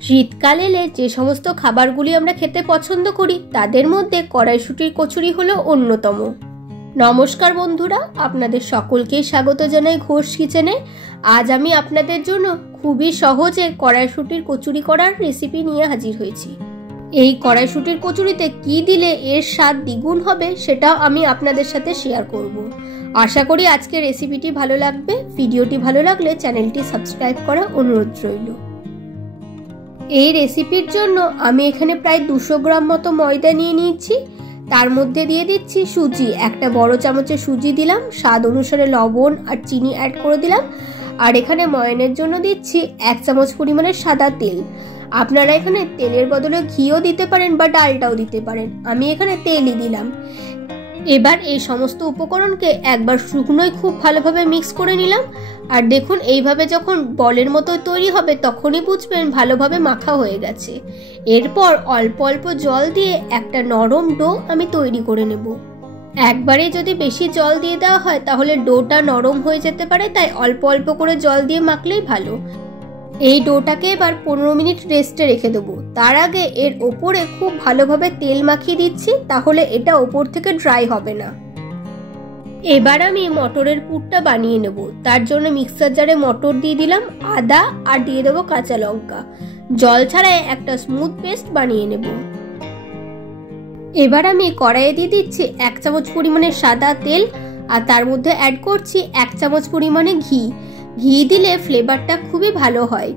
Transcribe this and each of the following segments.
শীতকাল এলে যে সমস্ত খাবারগুলি আমরা খেতে পছন্দ করি তাদের মধ্যে কড়াইশুঁটির কচুরি হলো অন্যতম। নমস্কার বন্ধুরা, আপনাদের সকলকেই স্বাগত জানাই ঘোষ কিচেনে। আজ আমি আপনাদের জন্য খুবই সহজে কড়াইশুঁটির কচুরি করার রেসিপি নিয়ে হাজির হয়েছি। এই কড়াইশুঁটির কচুরিতে কি দিলে এর স্বাদ দ্বিগুণ হবে সেটাও আমি আপনাদের সাথে শেয়ার করব। আশা করি আজকের রেসিপিটি ভালো লাগবে। ভিডিওটি ভালো লাগলে চ্যানেলটি সাবস্ক্রাইব করার অনুরোধ রইল। এই রেসিপির জন্য আমি এখানে প্রায় 200 গ্রাম মতো ময়দা নিয়ে নিয়েছি। তার মধ্যে দিয়ে দিচ্ছি সুজি, একটা বড় চামচের সুজি দিলাম, স্বাদ অনুসারে লবণ আর চিনি অ্যাড করে দিলাম। আর এখানে ময়ানের জন্য দিচ্ছি 1 চামচ পরিমাণের সাদা তেল। আপনারা এখানে তেলের বদলে ঘিও দিতে পারেন বা ডালটাও দিতে পারেন, আমি এখানে তেলই দিলাম। এবার এই সমস্ত উপকরণকে একবার শুকনোয় খুব ভালোভাবে মিক্স করে নিলাম। আর দেখুন এইভাবে যখন বলের মতো তৈরি হবে তখনই বুঝবেন ভালোভাবে মাখা হয়ে গেছে। এরপর অল্প অল্প জল দিয়ে একটা নরম ডো আমি তৈরি করে নেব। একবারে যদি বেশি জল দিয়ে দেওয়া হয় তাহলে ডোটা নরম হয়ে যেতে পারে, তাই অল্প অল্প করে জল দিয়ে মাখলেই ভালো। এই ডোটাকে এবার 15 মিনিট রেস্টে রেখে দেবো। তার আগে এর ওপরে খুব ভালোভাবে তেল মাখিয়ে দিচ্ছি, তাহলে এটা ওপর থেকে ড্রাই হবে না। এবার আমি মটরের পুরটা বানিয়ে নেব। তার জন্য মিক্সার জারে মটর দিয়ে দিলাম, আদা আর দিয়ে দেবো কাঁচা লঙ্কা। জল ছাড়াই একটা স্মুথ পেস্ট বানিয়ে নেব। এবার আমি কড়াইয়ে দিয়ে দিচ্ছি 1 চামচ পরিমাণে সাদা তেল আর তার মধ্যে অ্যাড করছি 1 চামচ পরিমাণে ঘি। ঘি দিলে ফ্লেভারটা খুবই ভালো হয়।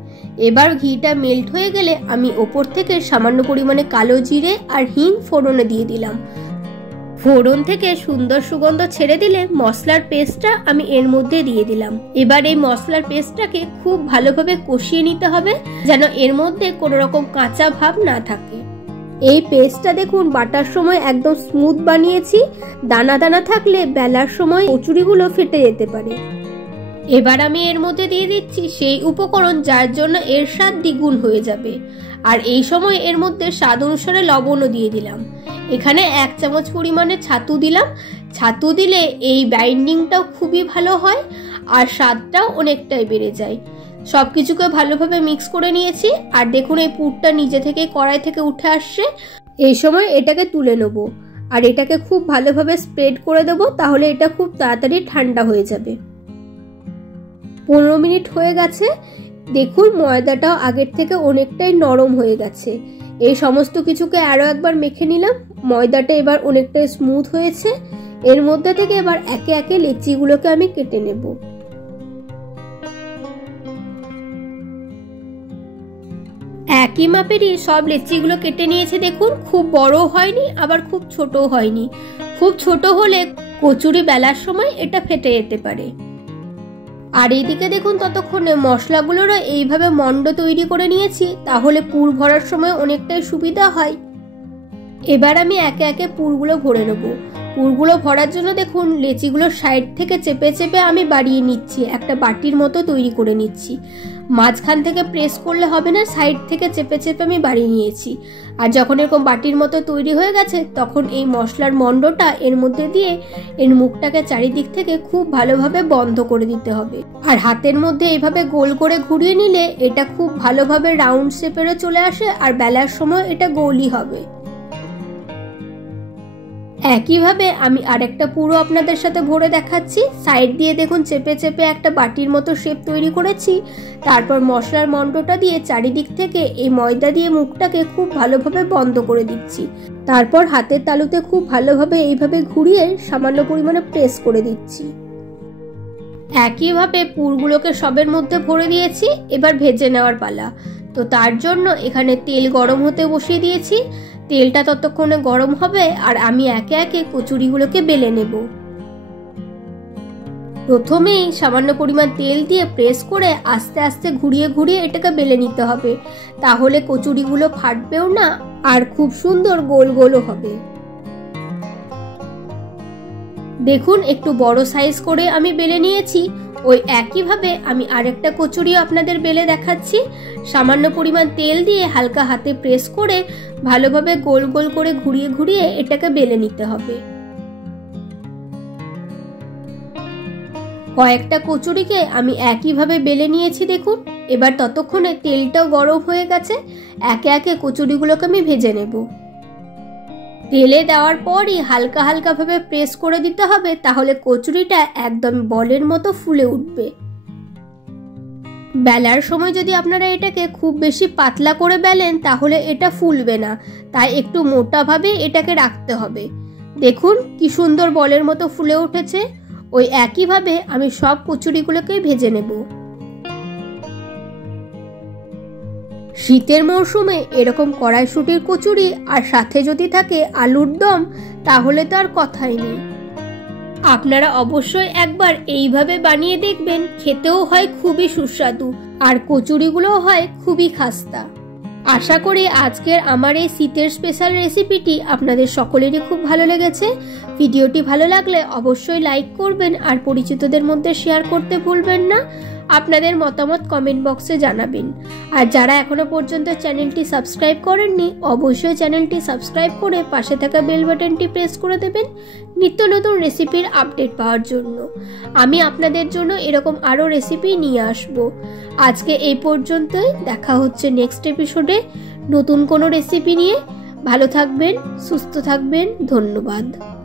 এবার ঘিটা মেল্ট হয়ে গেলে আমি ওপর থেকে সামান্য পরিমাণে কালো জিরে আর হিং ফোড়নে দিয়ে দিলাম। ফোড়ন থেকে সুন্দর সুগন্ধ ছেড়ে দিলে মশলার পেস্টটা আমি এর মধ্যে দিয়ে দিলাম। এবার এই মশলার পেস্টটাকে খুব ভালোভাবে কষিয়ে নিতে হবে যেন এর মধ্যে কোনো রকম কাঁচা ভাব না থাকে। এই পেস্টটা দেখুন বাটার সময় একদম স্মুথ বানিয়েছি। দানা দানা থাকলে বেলার সময় কচুরিগুলো ফেটে যেতে পারে। এবার আমি এর মধ্যে দিয়ে দিচ্ছি সেই উপকরণ যার জন্য এর স্বাদ দ্বিগুণ হয়ে যাবে। আর এই সময় এর মধ্যে স্বাদ অনুসারে লবণও দিয়ে দিলাম। এখানে 1 চামচ পরিমাণে ছাতু দিলাম। ছাতু দিলে এই বাইন্ডিংটাও খুবই ভালো হয় আর স্বাদটাও অনেকটাই বেড়ে যায়। সবকিছুকে ভালোভাবে মিক্স করে নিয়েছি। আর দেখুন এই পুরটা নিজে থেকে কড়াই থেকে উঠে আসছে। এই সময় এটাকে তুলে নেব আর এটাকে খুব ভালোভাবে স্প্রেড করে দেবো, তাহলে এটা খুব তাড়াতাড়ি ঠান্ডা হয়ে যাবে। 15 মিনিট হয়ে গেছে। দেখুন ময়দাটাও আগের থেকে অনেকটাই নরম হয়ে গেছে। এই সমস্ত কিছুকে আরো একবার মেখে নিলাম। ময়দাটা এবার অনেকটাই স্মুথ হয়েছে। এর মধ্যে থেকে এবার একে একে লেচিগুলোকে আমি কেটে নেব। একই মাপেরই সব লেচিগুলো কেটে নিয়েছে। দেখুন খুব বড় হয়নি আবার খুব ছোট হয়নি। খুব ছোট হলে কচুরি বেলার সময় এটা ফেটে যেতে পারে। আর এইদিকে দেখুন ততক্ষণে মশলাগুলোরও এইভাবে মন্ড তৈরি করে নিয়েছি, তাহলে পুর ভরার সময় অনেকটাই সুবিধা হয়। এবার আমি একে একে পুরগুলো ভরে নেব। পুরগুলো ভরার জন্য দেখুন লেচিগুলো সাইড থেকে চেপে চেপে আমি বাড়িয়ে নিচ্ছি, একটা বাটির মতো তৈরি করে নিচ্ছি। মাঝখান থেকে প্রেস করলে হবে না, সাইড থেকে চেপে চেপে আমি বাড়িয়ে নিয়েছি। আর যখন এরকম বাটির মতো তৈরি হয়ে গেছে তখন এই মশলার মন্ডটা এর মধ্যে দিয়ে এর মুখটাকে চারিদিক থেকে খুব ভালোভাবে বন্ধ করে দিতে হবে। আর হাতের মধ্যে এইভাবে গোল করে ঘুরিয়ে নিলে এটা খুব ভালোভাবে রাউন্ড শেপেরও চলে আসে আর বেলার সময় এটা গোলই হবে। একইভাবে আমি আরেকটা পুরো আপনাদের সাথে ভরে দেখাচ্ছি। সাইড দিয়ে দেখুন চেপে চেপে একটা বাটির মতো শেপ তৈরি করেছি। তারপর মশলার মন্ডটা দিয়ে চারিদিক থেকে এই ময়দা দিয়ে মুখটাকে খুব ভালোভাবে বন্ধ করে দিচ্ছি। তারপর হাতের তালুতে খুব ভালোভাবে এইভাবে ঘুরিয়ে সামান্য পরিমাণে প্রেস করে দিচ্ছি। একইভাবে পুরগুলোকে সবের মধ্যে ভরে দিয়েছি। এবার ভেজে নেওয়ার পালা। তো তার জন্য এখানে তেল গরম হতে বসিয়ে দিয়েছি। তেলটা ততক্ষণে গরম হবে আর আমি একে একে কচুরিগুলোকে বেলে নেব। প্রথমেই সামান্য পরিমাণ তেল দিয়ে প্রেস করে আস্তে আস্তে ঘুরিয়ে ঘুরিয়ে এটাকে বেলে নিতে হবে, তাহলে কচুরিগুলো ফাটবেও না আর খুব সুন্দর গোল গোলও হবে। দেখুন একটু বড় সাইজ করে আমি বেলে নিয়েছি। ওই একইভাবে আমি আরেকটা কচুরি আপনাদের বেলে দেখাচ্ছি। সামান্য পরিমাণ তেল দিয়ে হালকা হাতে প্রেস করে ভালোভাবে গোল গোল করে ঘুরিয়ে ঘুরিয়ে এটাকে বেলে নিতে হবে। কয়েকটা কচুরিকে আমি একইভাবে বেলে নিয়েছি। দেখুন এবার ততক্ষণে তেলটাও গরম হয়ে গেছে, একে একে কচুরিগুলোকে আমি ভেজে নেব। তেলে দেওয়ার পরই হালকা হালকা ভাবে প্রেস করে দিতে হবে, তাহলে কচুরিটা একদম বলের মতো ফুলে উঠবে। বেলার সময় যদি আপনারা এটাকে খুব বেশি পাতলা করে বেলেন তাহলে এটা ফুলবে না, তাই একটু মোটাভাবে এটাকে রাখতে হবে। দেখুন কি সুন্দর বলের মতো ফুলে উঠেছে। ওই একইভাবে আমি সব কচুরিগুলোকে ভেজে নেব। শীতের মরশুমে এরকম কড়াইশুঁটির কচুরি আর সাথে যদি থাকে আলুর দম, তাহলে তো আর কথাই নেই। আপনারা অবশ্যই একবার এইভাবে বানিয়ে দেখবেন, খেতেও হয় খুবই সুস্বাদু আর কচুরিগুলোও হয় খুবই খাস্তা। আশা করি আজকের আমার এই শীতের স্পেশাল রেসিপিটি আপনাদের সকলেরই খুব ভালো লেগেছে। ভিডিওটি ভালো লাগলে অবশ্যই লাইক করবেন আর পরিচিতদের মধ্যে শেয়ার করতে ভুলবেন না। আপনাদের মতামত কমেন্ট বক্সে জানাবেন। আর যারা এখনো পর্যন্ত চ্যানেলটি সাবস্ক্রাইব করেননি অবশ্যই চ্যানেলটি সাবস্ক্রাইব করে পাশে থাকা বেল বাটনটি প্রেস করে দেবেন নিত্য নতুন রেসিপির আপডেট পাওয়ার জন্য। আমি আপনাদের জন্য এরকম আরও রেসিপি নিয়ে আসব। আজকে এই পর্যন্তই, দেখা হচ্ছে নেক্সট এপিসোডে নতুন কোনো রেসিপি নিয়ে। ভালো থাকবেন, সুস্থ থাকবেন, ধন্যবাদ।